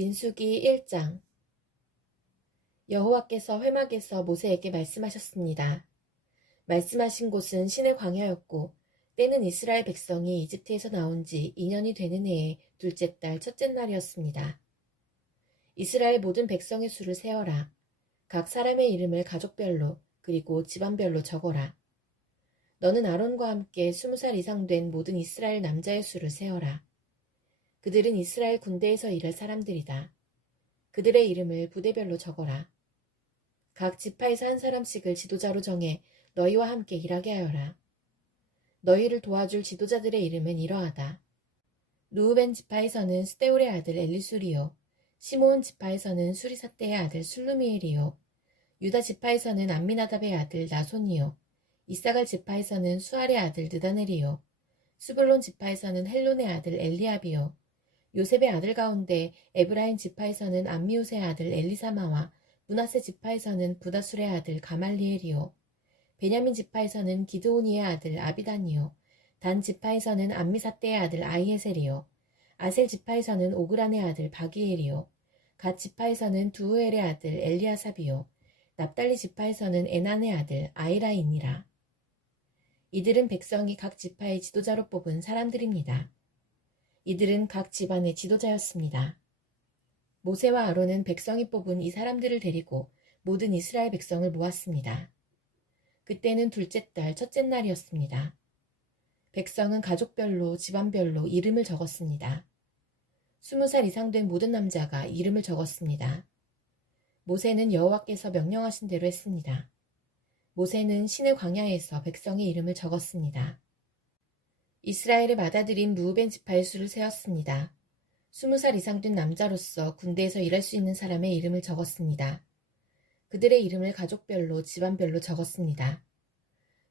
민수기 1장. 여호와께서 회막에서 모세에게 말씀하셨습니다. 말씀하신 곳은 신의 광야였고 때는 이스라엘 백성이 이집트에서 나온 지 2년이 되는 해의 둘째 달 첫째 날이었습니다. 이스라엘 모든 백성의 수를 세어라. 각 사람의 이름을 가족별로 그리고 집안별로 적어라. 너는 아론과 함께 20살 이상 된 모든 이스라엘 남자의 수를 세어라. 그들은 이스라엘 군대에서 일할 사람들이다. 그들의 이름을 부대별로 적어라. 각 지파에서 한 사람씩을 지도자로 정해 너희와 함께 일하게 하여라. 너희를 도와줄 지도자들의 이름은 이러하다. 루우벤 지파에서는 스데울의 아들 엘리수리요. 시므온 지파에서는 수리사떼의 아들 술루미엘이요. 유다 지파에서는 암미나답의 아들 나손이요. 이사갈 지파에서는 수알의 아들 느다넬이요. 스불론 지파에서는 헬론의 아들 엘리압이요. 요셉의 아들 가운데 에브라임 지파에서는 암미우스의 아들 엘리사마와 므낫세 지파에서는 부다술의 아들 가말리엘이요. 베냐민 지파에서는 기드오니의 아들 아비단이요. 단 지파에서는 암미사떼의 아들 아이에셀이요. 아셀 지파에서는 오그란의 아들 바기엘이요. 갓 지파에서는 두우엘의 아들 엘리아삽이요. 납달리 지파에서는 에난의 아들 아이라이니라. 이들은 백성이 각 지파의 지도자로 뽑은 사람들입니다. 이들은 각 집안의 지도자였습니다. 모세와 아론은 백성이 뽑은 이 사람들을 데리고 모든 이스라엘 백성을 모았습니다. 그때는 둘째 달 첫째 날이었습니다. 백성은 가족별로 집안별로 이름을 적었습니다. 20살 이상 된 모든 남자가 이름을 적었습니다. 모세는 여호와께서 명령하신 대로 했습니다. 모세는 신의 광야에서 백성의 이름을 적었습니다. 이스라엘을 받아들인 루우벤 지파의 수를 세었습니다. 20살 이상 된 남자로서 군대에서 일할 수 있는 사람의 이름을 적었습니다. 그들의 이름을 가족별로 집안별로 적었습니다.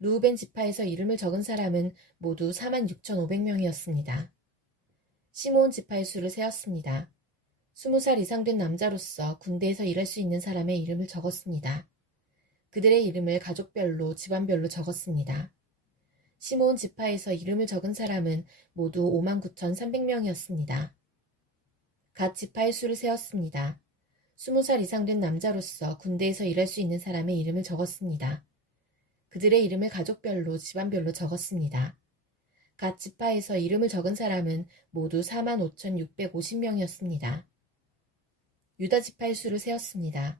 루우벤 지파에서 이름을 적은 사람은 모두 46,500명이었습니다. 시므온 지파의 수를 세었습니다. 20살 이상 된 남자로서 군대에서 일할 수 있는 사람의 이름을 적었습니다. 그들의 이름을 가족별로 집안별로 적었습니다. 시므온 지파에서 이름을 적은 사람은 모두 59,300명이었습니다. 갓 지파의 수를 세었습니다. 20살 이상 된 남자로서 군대에서 일할 수 있는 사람의 이름을 적었습니다. 그들의 이름을 가족별로 집안별로 적었습니다. 갓 지파에서 이름을 적은 사람은 모두 45,650명이었습니다. 유다 지파의 수를 세었습니다.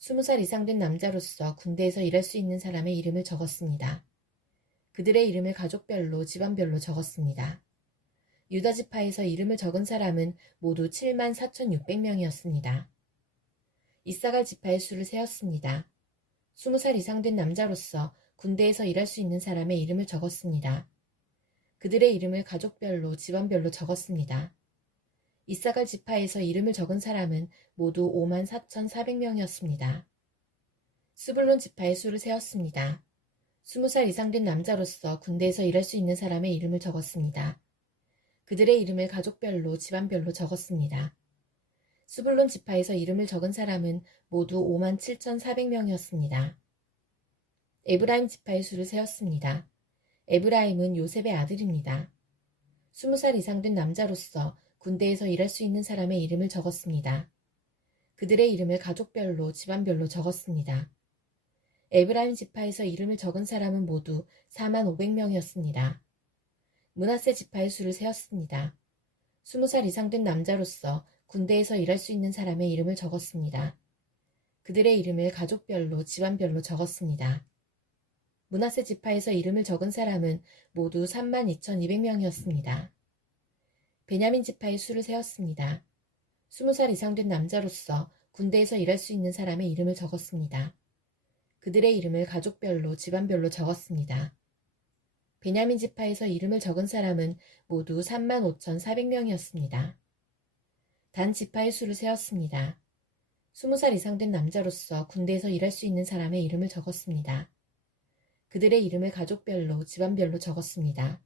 20살 이상 된 남자로서 군대에서 일할 수 있는 사람의 이름을 적었습니다. 그들의 이름을 가족별로 집안별로 적었습니다. 유다 지파에서 이름을 적은 사람은 모두 74,600명이었습니다. 이사갈 지파의 수를 세었습니다. 20살 이상 된 남자로서 군대에서 일할 수 있는 사람의 이름을 적었습니다. 그들의 이름을 가족별로 집안별로 적었습니다. 이사갈 지파에서 이름을 적은 사람은 모두 54,400명이었습니다. 스불론 지파의 수를 세었습니다. 20살 이상 된 남자로서 군대에서 일할 수 있는 사람의 이름을 적었습니다. 그들의 이름을 가족별로 집안별로 적었습니다. 스불론 지파에서 이름을 적은 사람은 모두 57,400명이었습니다. 에브라임 지파의 수를 세었습니다. 에브라임은 요셉의 아들입니다. 20살 이상 된 남자로서 군대에서 일할 수 있는 사람의 이름을 적었습니다. 그들의 이름을 가족별로 집안별로 적었습니다. 에브라임 지파에서 이름을 적은 사람은 모두 45,000명이었습니다. 므낫세 지파의 수를 세었습니다. 20살 이상 된 남자로서 군대에서 일할 수 있는 사람의 이름을 적었습니다. 그들의 이름을 가족별로 집안별로 적었습니다. 므낫세 지파에서 이름을 적은 사람은 모두 32,200명이었습니다. 베냐민 지파의 수를 세었습니다. 20살 이상 된 남자로서 군대에서 일할 수 있는 사람의 이름을 적었습니다. 그들의 이름을 가족별로 집안별로 적었습니다. 베냐민 지파에서 이름을 적은 사람은 모두 35,400명이었습니다. 단 지파의 수를 세었습니다. 20살 이상 된 남자로서 군대에서 일할 수 있는 사람의 이름을 적었습니다. 그들의 이름을 가족별로 집안별로 적었습니다.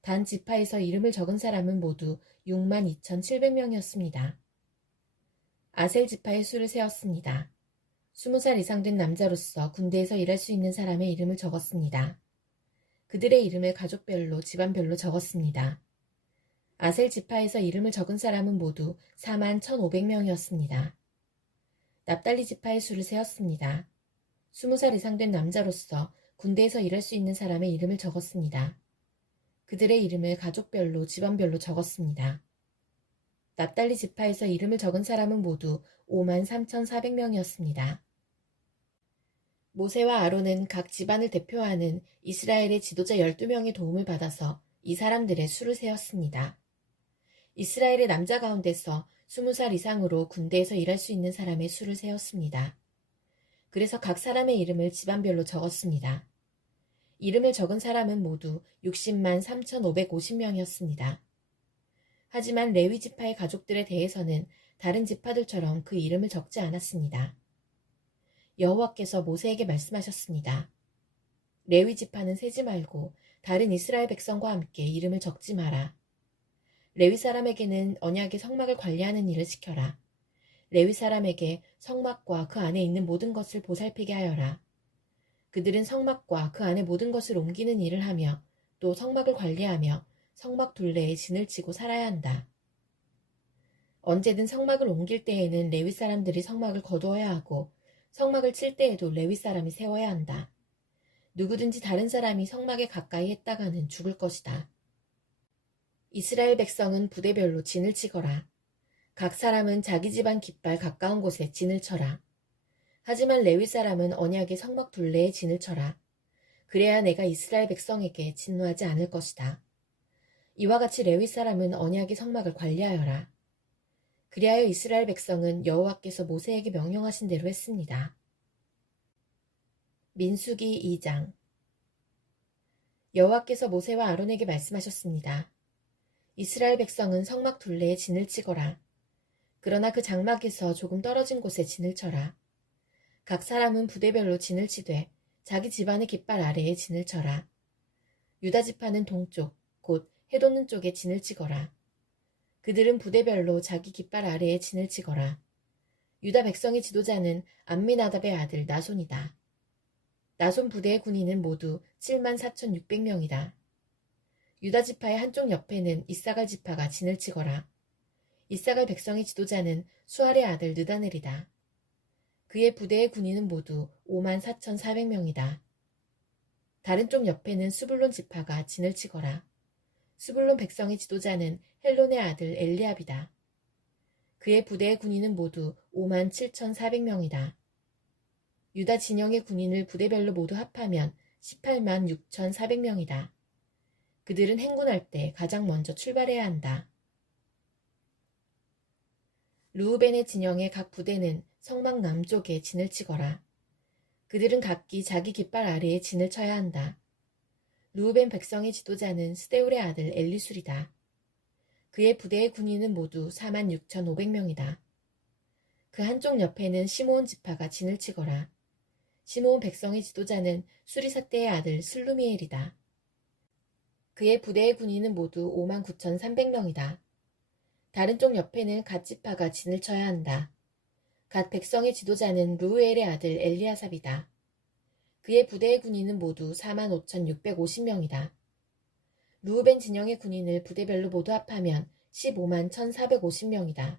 단 지파에서 이름을 적은 사람은 모두 62,700명이었습니다. 아셀 지파의 수를 세었습니다. 20살 이상 된 남자로서 군대에서 일할 수 있는 사람의 이름을 적었습니다. 그들의 이름을 가족별로 집안별로 적었습니다. 아셀 지파에서 이름을 적은 사람은 모두 4만 1,500명이었습니다. 납달리 지파의 수를 세었습니다. 20살 이상 된 남자로서 군대에서 일할 수 있는 사람의 이름을 적었습니다. 그들의 이름을 가족별로 집안별로 적었습니다. 납달리 지파에서 이름을 적은 사람은 모두 5만 3,400명이었습니다. 모세와 아론은 각 집안을 대표하는 이스라엘의 지도자 12명의 도움을 받아서 이 사람들의 수를 세었습니다. 이스라엘의 남자 가운데서 20살 이상으로 군대에서 일할 수 있는 사람의 수를 세었습니다. 그래서 각 사람의 이름을 집안별로 적었습니다. 이름을 적은 사람은 모두 60만 3,550명이었습니다. 하지만 레위 지파의 가족들에 대해서는 다른 지파들처럼 그 이름을 적지 않았습니다. 여호와께서 모세에게 말씀하셨습니다. 레위 지파는 세지 말고 다른 이스라엘 백성과 함께 이름을 적지 마라. 레위 사람에게는 언약의 성막을 관리하는 일을 시켜라. 레위 사람에게 성막과 그 안에 있는 모든 것을 보살피게 하여라. 그들은 성막과 그 안에 모든 것을 옮기는 일을 하며 또 성막을 관리하며 성막 둘레에 진을 치고 살아야 한다. 언제든 성막을 옮길 때에는 레위 사람들이 성막을 거두어야 하고 성막을 칠 때에도 레위 사람이 세워야 한다. 누구든지 다른 사람이 성막에 가까이 했다가는 죽을 것이다. 이스라엘 백성은 부대별로 진을 치거라. 각 사람은 자기 집안 깃발 가까운 곳에 진을 쳐라. 하지만 레위 사람은 언약의 성막 둘레에 진을 쳐라. 그래야 내가 이스라엘 백성에게 진노하지 않을 것이다. 이와 같이 레위 사람은 언약의 성막을 관리하여라. 그리하여 이스라엘 백성은 여호와께서 모세에게 명령하신 대로 했습니다. 민수기 2장. 여호와께서 모세와 아론에게 말씀하셨습니다. 이스라엘 백성은 성막 둘레에 진을 치거라. 그러나 그 장막에서 조금 떨어진 곳에 진을 쳐라. 각 사람은 부대별로 진을 치되 자기 집안의 깃발 아래에 진을 쳐라. 유다 지파는 동쪽, 곧 해돋는 쪽에 진을 치거라. 그들은 부대별로 자기 깃발 아래에 진을 치거라. 유다 백성의 지도자는 암미나답의 아들 나손이다. 나손 부대의 군인은 모두 7만 4,600명이다. 유다 지파의 한쪽 옆에는 이사갈 지파가 진을 치거라. 이사갈 백성의 지도자는 수알의 아들 느다넬이다. 그의 부대의 군인은 모두 5만 4,400명이다. 다른 쪽 옆에는 스불론 지파가 진을 치거라. 스불론 백성의 지도자는 헬론의 아들 엘리압이다. 그의 부대의 군인은 모두 5만 7,400명이다. 유다 진영의 군인을 부대별로 모두 합하면 18만 6,400명이다. 그들은 행군할 때 가장 먼저 출발해야 한다. 르우벤의 진영의 각 부대는 성막 남쪽에 진을 치거라. 그들은 각기 자기 깃발 아래에 진을 쳐야 한다. 르우벤 백성의 지도자는 스데울의 아들 엘리술이다. 그의 부대의 군인은 모두 4만 6,500명이다. 그 한쪽 옆에는 시므온 지파가 진을 치거라. 시므온 백성의 지도자는 수리사떼의 아들 슬루미엘이다. 그의 부대의 군인은 모두 5만 9,300명이다. 다른 쪽 옆에는 갓 지파가 진을 쳐야 한다. 갓 백성의 지도자는 루우엘의 아들 엘리아삽이다. 그의 부대의 군인은 모두 4만 5,650명이다. 루우벤 진영의 군인을 부대별로 모두 합하면 15만 1,450명이다.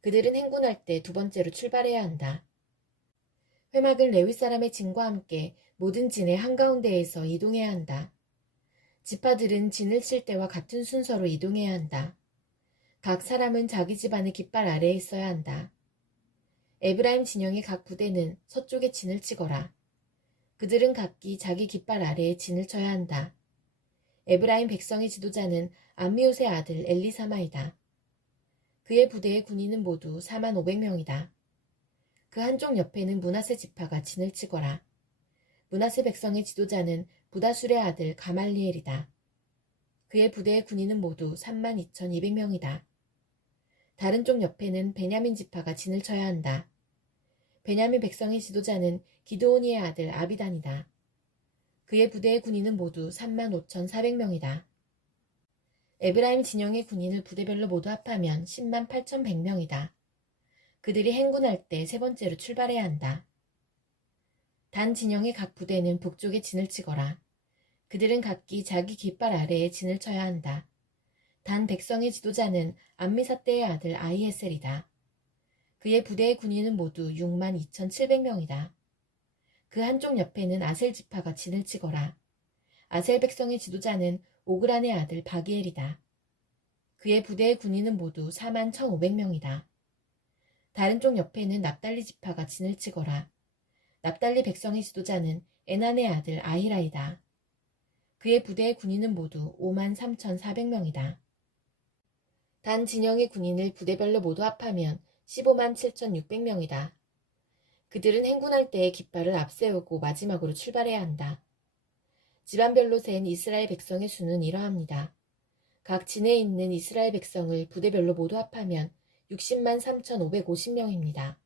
그들은 행군할 때 두 번째로 출발해야 한다. 회막은 레위 사람의 진과 함께 모든 진의 한가운데에서 이동해야 한다. 지파들은 진을 칠 때와 같은 순서로 이동해야 한다. 각 사람은 자기 집안의 깃발 아래에 있어야 한다. 에브라임 진영의 각 부대는 서쪽에 진을 치거라. 그들은 각기 자기 깃발 아래에 진을 쳐야 한다. 에브라임 백성의 지도자는 암미옷의 아들 엘리사마이다. 그의 부대의 군인은 모두 4만 500명이다. 그 한쪽 옆에는 므낫세 지파가 진을 치거라. 므낫세 백성의 지도자는 부다술의 아들 가말리엘이다. 그의 부대의 군인은 모두 3만 2,200명이다. 다른 쪽 옆에는 베냐민 지파가 진을 쳐야 한다. 베냐민 백성의 지도자는 기드오니의 아들 아비단이다. 그의 부대의 군인은 모두 3만 5,400명이다. 에브라임 진영의 군인을 부대별로 모두 합하면 10만 8,100명이다. 그들이 행군할 때 세 번째로 출발해야 한다. 단 진영의 각 부대는 북쪽에 진을 치거라. 그들은 각기 자기 깃발 아래에 진을 쳐야 한다. 단 백성의 지도자는 암미사대의 아들 아히에셀이다. 그의 부대의 군인은 모두 6만 2,700명이다. 그 한쪽 옆에는 아셀 지파가 진을 치거라. 아셀 백성의 지도자는 오그란의 아들 바기엘이다. 그의 부대의 군인은 모두 4만 1,500명이다. 다른 쪽 옆에는 납달리 지파가 진을 치거라. 납달리 백성의 지도자는 에난의 아들 아히라이다. 그의 부대의 군인은 모두 5만 3,400명이다. 단 진영의 군인을 부대별로 모두 합하면 15만 7,600명이다. 그들은 행군할 때에 깃발을 앞세우고 마지막으로 출발해야 한다. 집안별로 센 이스라엘 백성의 수는 이러합니다. 각 진에 있는 이스라엘 백성을 부대별로 모두 합하면 60만 3,550명입니다.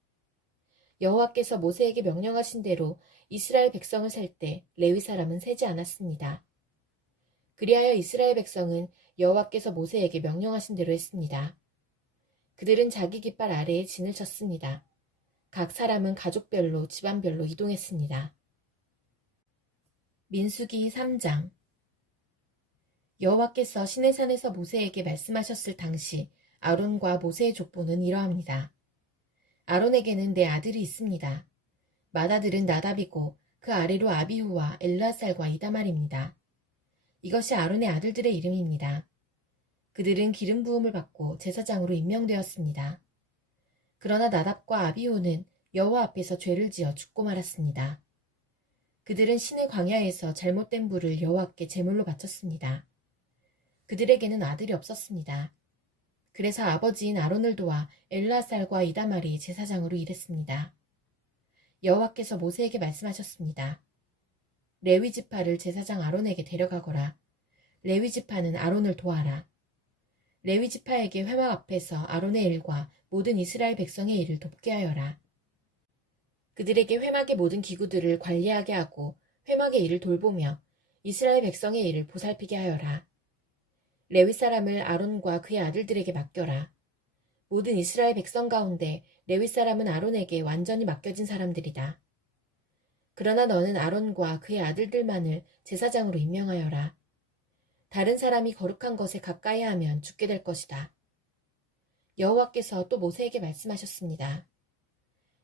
여호와께서 모세에게 명령하신 대로 이스라엘 백성을 셀 때 레위 사람은 세지 않았습니다. 그리하여 이스라엘 백성은 여호와께서 모세에게 명령하신 대로 했습니다. 그들은 자기 깃발 아래에 진을 쳤습니다. 각 사람은 가족별로 집안별로 이동했습니다. 민수기 3장. 여호와께서 시내산에서 모세에게 말씀하셨을 당시 아론과 모세의 족보는 이러합니다. 아론에게는 네 아들이 있습니다. 맏아들은 나답이고 그 아래로 아비후와 엘르아살과 이다말입니다. 이것이 아론의 아들들의 이름입니다. 그들은 기름 부음을 받고 제사장으로 임명되었습니다. 그러나 나답과 아비후는 여호와 앞에서 죄를 지어 죽고 말았습니다. 그들은 시내 광야에서 잘못된 불을 여호와께 제물로 바쳤습니다. 그들에게는 아들이 없었습니다. 그래서 아버지인 아론을 도와 엘르아살과 이다말이 제사장으로 일했습니다. 여호와께서 모세에게 말씀하셨습니다. 레위 지파를 제사장 아론에게 데려가거라. 레위 지파는 아론을 도와라. 레위 지파에게 회막 앞에서 아론의 일과 모든 이스라엘 백성의 일을 돕게 하여라. 그들에게 회막의 모든 기구들을 관리하게 하고 회막의 일을 돌보며 이스라엘 백성의 일을 보살피게 하여라. 레위 사람을 아론과 그의 아들들에게 맡겨라. 모든 이스라엘 백성 가운데 레위 사람은 아론에게 완전히 맡겨진 사람들이다. 그러나 너는 아론과 그의 아들들만을 제사장으로 임명하여라. 다른 사람이 거룩한 것에 가까이 하면 죽게 될 것이다. 여호와께서 또 모세에게 말씀하셨습니다.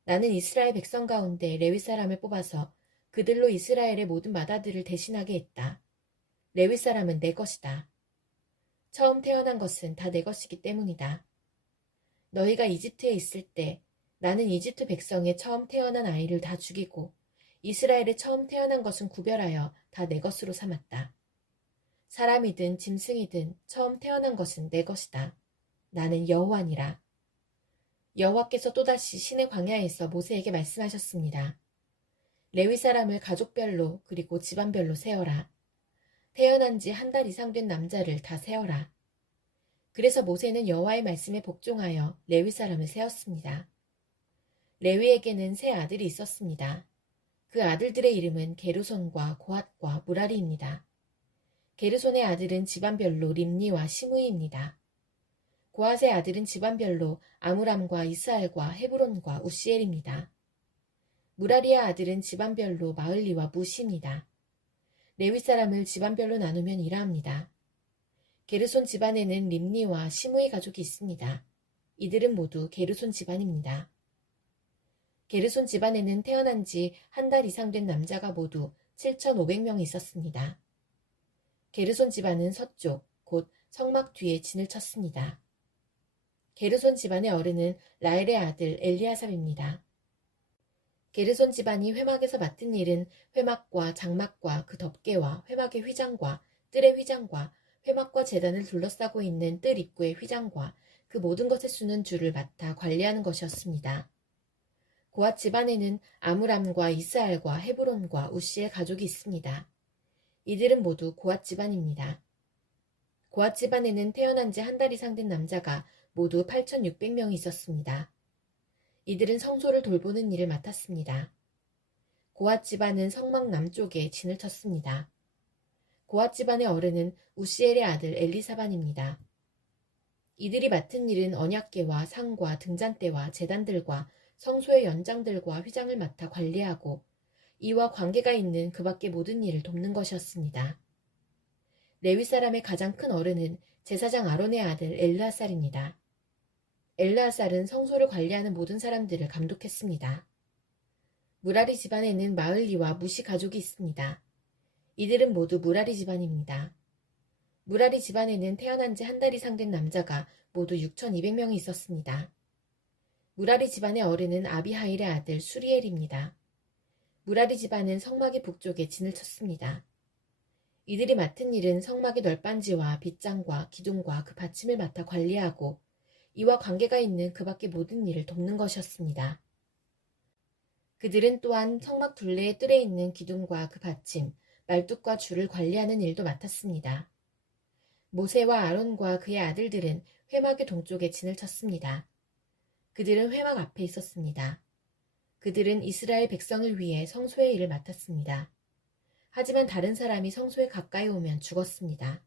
나는 이스라엘 백성 가운데 레위 사람을 뽑아서 그들로 이스라엘의 모든 맏아들을 대신하게 했다. 레위 사람은 내 것이다. 처음 태어난 것은 다 내 것이기 때문이다. 너희가 이집트에 있을 때 나는 이집트 백성의 처음 태어난 아이를 다 죽이고 이스라엘의 처음 태어난 것은 구별하여 다 내 것으로 삼았다. 사람이든 짐승이든 처음 태어난 것은 내 것이다. 나는 여호와니라. 여호와께서 또다시 시내 광야에서 모세에게 말씀하셨습니다. 레위 사람을 가족별로 그리고 집안별로 세어라. 태어난 지 한 달 이상 된 남자를 다 세어라. 그래서 모세는 여호와의 말씀에 복종하여 레위 사람을 세었습니다. 레위에게는 세 아들이 있었습니다. 그 아들들의 이름은 게르손과 고핫과 무라리입니다. 게르손의 아들은 집안별로 림니와 시므이입니다. 고핫의 아들은 집안별로 아므람과 이스알과 헤브론과 우시엘입니다. 무라리의 아들은 집안별로 마을리와 무시입니다. 레위 사람을 집안별로 나누면 이러합니다. 게르손 집안에는 림니와 시므이 가족이 있습니다. 이들은 모두 게르손 집안입니다. 게르손 집안에는 태어난 지 한 달 이상 된 남자가 모두 7,500명이 있었습니다. 게르손 집안은 서쪽, 곧 성막 뒤에 진을 쳤습니다. 게르손 집안의 어른은 라엘의 아들 엘리아삽입니다. 게르손 집안이 회막에서 맡은 일은 회막과 장막과 그 덮개와 회막의 휘장과 뜰의 휘장과 회막과 제단을 둘러싸고 있는 뜰 입구의 휘장과 그 모든 것에 쓰는 줄을 맡아 관리하는 것이었습니다. 고핫 집안에는 아므람과 이스알과 헤브론과 우시엘 가족이 있습니다. 이들은 모두 고핫 집안입니다. 고핫 집안에는 태어난 지 한 달 이상 된 남자가 모두 8,600명이 있었습니다. 이들은 성소를 돌보는 일을 맡았습니다. 고핫 집안은 성막 남쪽에 진을 쳤습니다. 고핫 집안의 어른은 우시엘의 아들 엘리사반입니다. 이들이 맡은 일은 언약궤와 상과 등잔대와 제단들과 성소의 연장들과 휘장을 맡아 관리하고 이와 관계가 있는 그 밖의 모든 일을 돕는 것이었습니다. 레위 사람의 가장 큰 어른은 제사장 아론의 아들 엘르아살입니다. 엘르아살은 성소를 관리하는 모든 사람들을 감독했습니다. 무라리 집안에는 마을리와 무시 가족이 있습니다. 이들은 모두 무라리 집안입니다. 무라리 집안에는 태어난 지 한 달 이상 된 남자가 모두 6,200명이 있었습니다. 무라리 집안의 어른은 아비하일의 아들 수리엘입니다. 무라리 집안은 성막의 북쪽에 진을 쳤습니다. 이들이 맡은 일은 성막의 널빤지와 빗장과 기둥과 그 받침을 맡아 관리하고 이와 관계가 있는 그 밖의 모든 일을 돕는 것이었습니다. 그들은 또한 성막 둘레의 뜰에 있는 기둥과 그 받침, 말뚝과 줄을 관리하는 일도 맡았습니다. 모세와 아론과 그의 아들들은 회막의 동쪽에 진을 쳤습니다. 그들은 회막 앞에 있었습니다. 그들은 이스라엘 백성을 위해 성소의 일을 맡았습니다. 하지만 다른 사람이 성소에 가까이 오면 죽었습니다.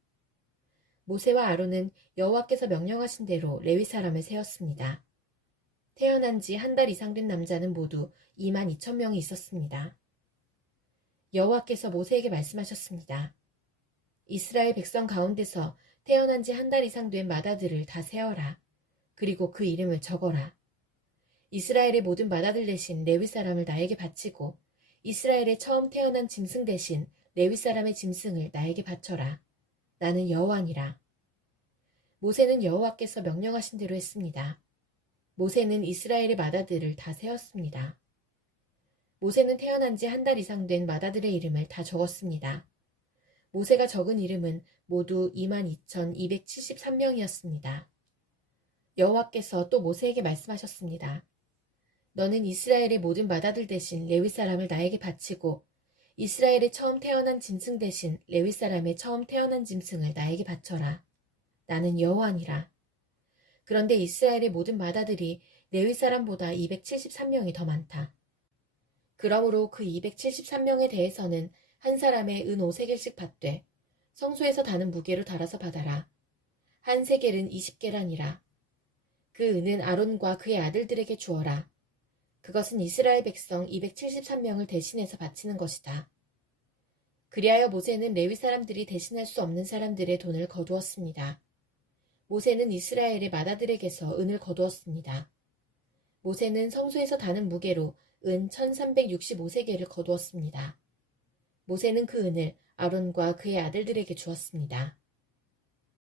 모세와 아론은 여호와께서 명령하신 대로 레위 사람을 세웠습니다. 태어난 지 한 달 이상 된 남자는 모두 22,000명이 있었습니다. 여호와께서 모세에게 말씀하셨습니다. 이스라엘 백성 가운데서 태어난 지 한 달 이상 된 마다들을 다 세어라. 그리고 그 이름을 적어라. 이스라엘의 모든 마다들 대신 레위 사람을 나에게 바치고 이스라엘의 처음 태어난 짐승 대신 레위 사람의 짐승을 나에게 바쳐라. 나는 여호와니라. 모세는 여호와께서 명령하신 대로 했습니다. 모세는 이스라엘의 마다들을 다 세었습니다. 모세는 태어난 지 한 달 이상 된 마다들의 이름을 다 적었습니다. 모세가 적은 이름은 모두 22,273명이었습니다. 여호와께서 또 모세에게 말씀하셨습니다. 너는 이스라엘의 모든 마다들 대신 레위 사람을 나에게 바치고 이스라엘의 처음 태어난 짐승 대신 레위 사람의 처음 태어난 짐승을 나에게 바쳐라. 나는 여호와니라. 그런데 이스라엘의 모든 마다들이 레위 사람보다 273명이 더 많다. 그러므로 그 273명에 대해서는 한 사람의 은 5세겔씩 받되 성소에서 다는 무게로 달아서 받아라. 한 세겔은 20계란이라. 그 은은 아론과 그의 아들들에게 주어라. 그것은 이스라엘 백성 273명을 대신해서 바치는 것이다. 그리하여 모세는 레위 사람들이 대신할 수 없는 사람들의 돈을 거두었습니다. 모세는 이스라엘의 마다들에게서 은을 거두었습니다. 모세는 성소에서 다는 무게로 은 1365세겔을 거두었습니다. 모세는 그 은을 아론과 그의 아들들에게 주었습니다.